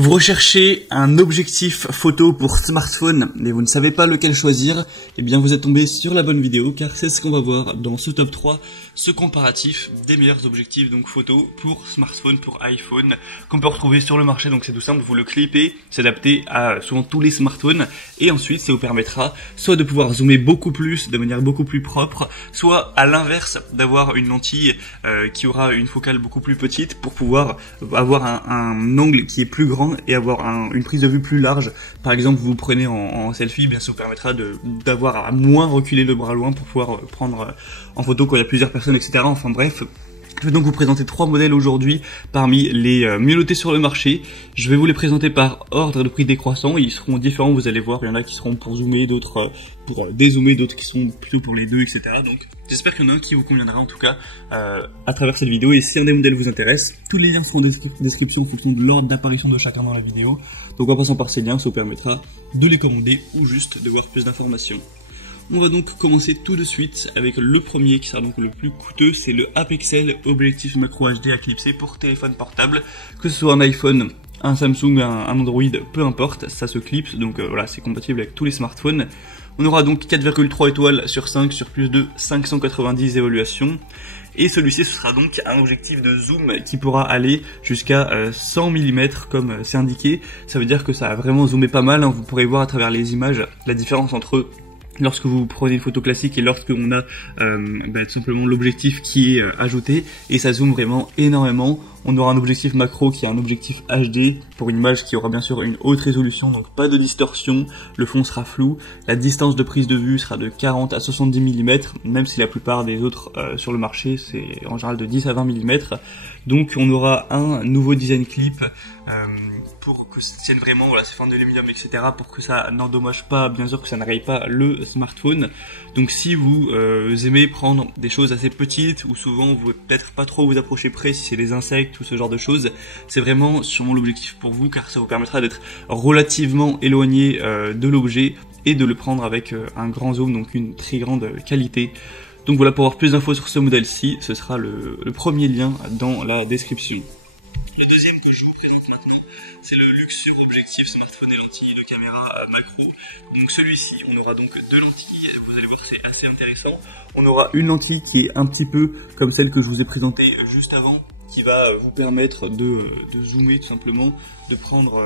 Vous recherchez un objectif photo pour smartphone et vous ne savez pas lequel choisir, eh bien vous êtes tombé sur la bonne vidéo car c'est ce qu'on va voir dans ce top 3, ce comparatif des meilleurs objectifs donc photo pour smartphone, pour iPhone qu'on peut retrouver sur le marché. Donc c'est tout simple, vous le clippez, c'est adapté à souvent tous les smartphones et ensuite ça vous permettra soit de pouvoir zoomer beaucoup plus, de manière beaucoup plus propre, soit à l'inverse d'avoir une lentille qui aura une focale beaucoup plus petite pour pouvoir avoir un angle qui est plus grand et avoir une prise de vue plus large. Par exemple, vous prenez en selfie, bien ça vous permettra d'avoir à moins reculer le bras loin pour pouvoir prendre en photo quand il y a plusieurs personnes, etc. Enfin bref. Je vais donc vous présenter 3 modèles aujourd'hui parmi les mieux notés sur le marché. Je vais vous les présenter par ordre de prix décroissant. Ils seront différents, vous allez voir. Il y en a qui seront pour zoomer, d'autres pour dézoomer, d'autres qui sont plutôt pour les deux, etc. Donc j'espère qu'il y en a un qui vous conviendra en tout cas à travers cette vidéo. Et si un des modèles vous intéresse, tous les liens seront en description en fonction de l'ordre d'apparition de chacun dans la vidéo. Donc en passant par ces liens, ça vous permettra de les commander ou juste de voir plus d'informations. On va donc commencer tout de suite avec le premier qui sera donc le plus coûteux, c'est le Apexel Objectif Macro HD à clipser pour téléphone portable, que ce soit un iPhone, un Samsung, un Android, peu importe, ça se clipse, donc voilà, c'est compatible avec tous les smartphones. On aura donc 4,3 étoiles sur 5 sur plus de 590 évaluations. Et celui-ci, ce sera donc un objectif de zoom qui pourra aller jusqu'à 100 mm comme c'est indiqué. Ça veut dire que ça a vraiment zoomé pas mal, hein. Vous pourrez voir à travers les images la différence entre lorsque vous prenez une photo classique et lorsque on a tout simplement l'objectif qui est ajouté, et ça zoome vraiment énormément. On aura un objectif macro qui est un objectif HD pour une image qui aura bien sûr une haute résolution, donc pas de distorsion, le fond sera flou, la distance de prise de vue sera de 40 à 70 mm, même si la plupart des autres sur le marché c'est en général de 10 à 20 mm. Donc on aura un nouveau design clip pour que ça tienne vraiment, voilà, c'est forme de l'aluminium, etc. pour que ça n'endommage pas, bien sûr que ça ne raye pas le smartphone. Donc si vous aimez prendre des choses assez petites, ou souvent vous peut-être pas trop vous approcher près si c'est des insectes ou ce genre de choses, c'est vraiment sûrement l'objectif pour vous car ça vous permettra d'être relativement éloigné de l'objet et de le prendre avec un grand zoom, donc une très grande qualité. Donc voilà, pour avoir plus d'infos sur ce modèle-ci, ce sera le premier lien dans la description. Le deuxième que je vous présente maintenant, c'est le Luxure Objectif Smartphone et lentille de caméra macro. Donc celui-ci, on aura donc deux lentilles, vous allez voir c'est assez intéressant. On aura une lentille qui est un petit peu comme celle que je vous ai présentée juste avant, qui va vous permettre de zoomer tout simplement, de prendre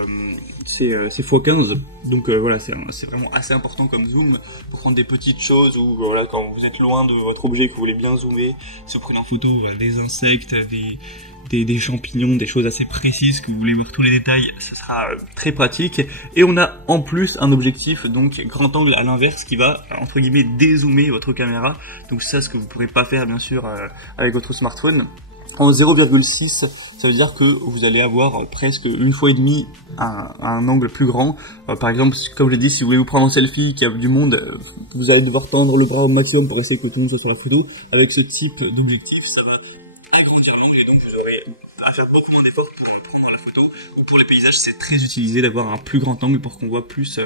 ces x15. Donc voilà, c'est vraiment assez important comme zoom pour prendre des petites choses, ou voilà, quand vous êtes loin de votre objet et que vous voulez bien zoomer, si vous prenez en photo des insectes, des champignons, des choses assez précises que vous voulez voir tous les détails, ce sera très pratique. Et on a en plus un objectif donc grand angle à l'inverse qui va entre guillemets dézoomer votre caméra. Donc ça, ce que vous pourrez pas faire bien sûr avec votre smartphone. En 0,6, ça veut dire que vous allez avoir presque une fois et demie un angle plus grand. Par exemple, comme je l'ai dit, si vous voulez vous prendre en selfie, qu'il y a du monde, vous allez devoir tendre le bras au maximum pour essayer que tout le monde soit sur la photo. Avec ce type d'objectif, ça va agrandir l'angle et donc vous aurez à faire beaucoup moins d'efforts pour prendre la photo. Ou pour les paysages, c'est très utilisé d'avoir un plus grand angle pour qu'on voit plus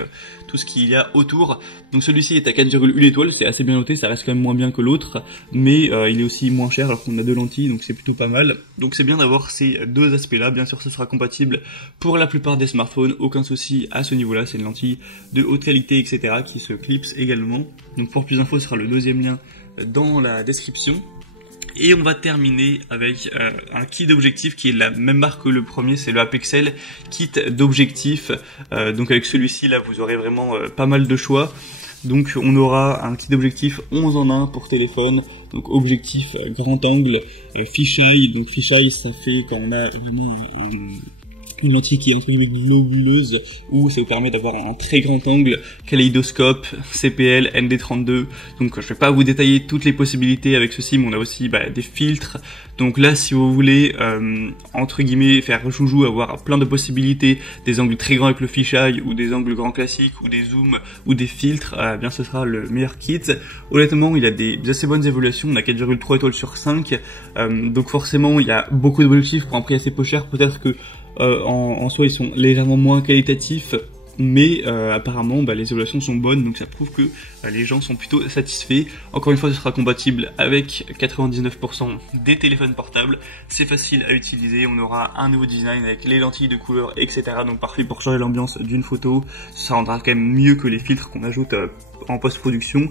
tout ce qu'il y a autour. Donc celui-ci est à 4,1 étoiles, c'est assez bien noté, ça reste quand même moins bien que l'autre, mais il est aussi moins cher alors qu'on a deux lentilles, donc c'est plutôt pas mal. Donc c'est bien d'avoir ces deux aspects-là. Bien sûr, ce sera compatible pour la plupart des smartphones, aucun souci à ce niveau-là. C'est une lentille de haute qualité, etc. qui se clipse également. Donc pour plus d'infos, ce sera le deuxième lien dans la description. Et on va terminer avec un kit d'objectifs qui est la même marque que le premier, c'est le Apexel kit d'objectifs. Donc avec celui-ci là, vous aurez vraiment pas mal de choix. Donc on aura un kit d'objectifs 11 en 1 pour téléphone, donc objectif grand angle, fisheye. Donc fisheye, ça fait quand on a une lentille qui est entre guillemets globuleuse, où ça vous permet d'avoir un très grand angle, kaléidoscope, CPL, ND32. Donc je vais pas vous détailler toutes les possibilités avec ceci, mais on a aussi des filtres. Donc là, si vous voulez entre guillemets faire joujou, avoir plein de possibilités, des angles très grands avec le fisheye, ou des angles grands classiques, ou des zooms, ou des filtres, bien ce sera le meilleur kit. Honnêtement, il a des assez bonnes évaluations, on a 4,3 étoiles sur 5, donc forcément il y a beaucoup d'objectifs pour un prix assez peu cher. Peut-être que en soi ils sont légèrement moins qualitatifs mais apparemment les évaluations sont bonnes, donc ça prouve que les gens sont plutôt satisfaits. Encore une fois, ce sera compatible avec 99% des téléphones portables, c'est facile à utiliser, on aura un nouveau design avec les lentilles de couleur, etc. Donc parfait pour changer l'ambiance d'une photo, ça rendra quand même mieux que les filtres qu'on ajoute en post-production.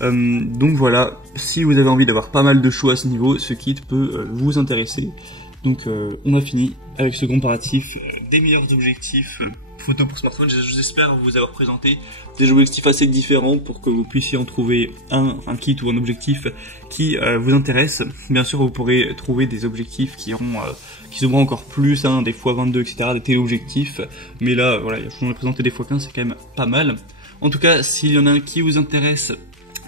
Donc voilà, si vous avez envie d'avoir pas mal de choix à ce niveau, ce kit peut vous intéresser. Donc on a fini avec ce comparatif des meilleurs objectifs photo pour smartphone. J'espère vous avoir présenté des objectifs assez différents pour que vous puissiez en trouver un kit ou un objectif qui vous intéresse. Bien sûr, vous pourrez trouver des objectifs qui seront encore plus, des x22, etc., des téléobjectifs. Mais là, voilà, je vous en ai présenté des x15, c'est quand même pas mal. En tout cas, s'il y en a un qui vous intéresse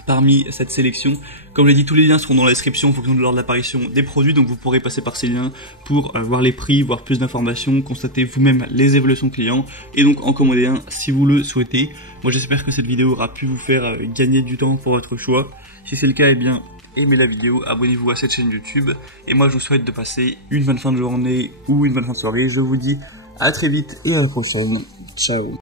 parmi cette sélection, comme je l'ai dit, tous les liens seront dans la description en fonction de l'ordre d'apparition des produits, donc vous pourrez passer par ces liens pour voir les prix, voir plus d'informations, constater vous-même les évaluations clients et donc en commander un si vous le souhaitez. Moi j'espère que cette vidéo aura pu vous faire gagner du temps pour votre choix. Si c'est le cas, eh bien aimez la vidéo, abonnez-vous à cette chaîne YouTube et moi je vous souhaite de passer une bonne fin de journée ou une bonne fin de soirée. Je vous dis à très vite et à la prochaine. Ciao.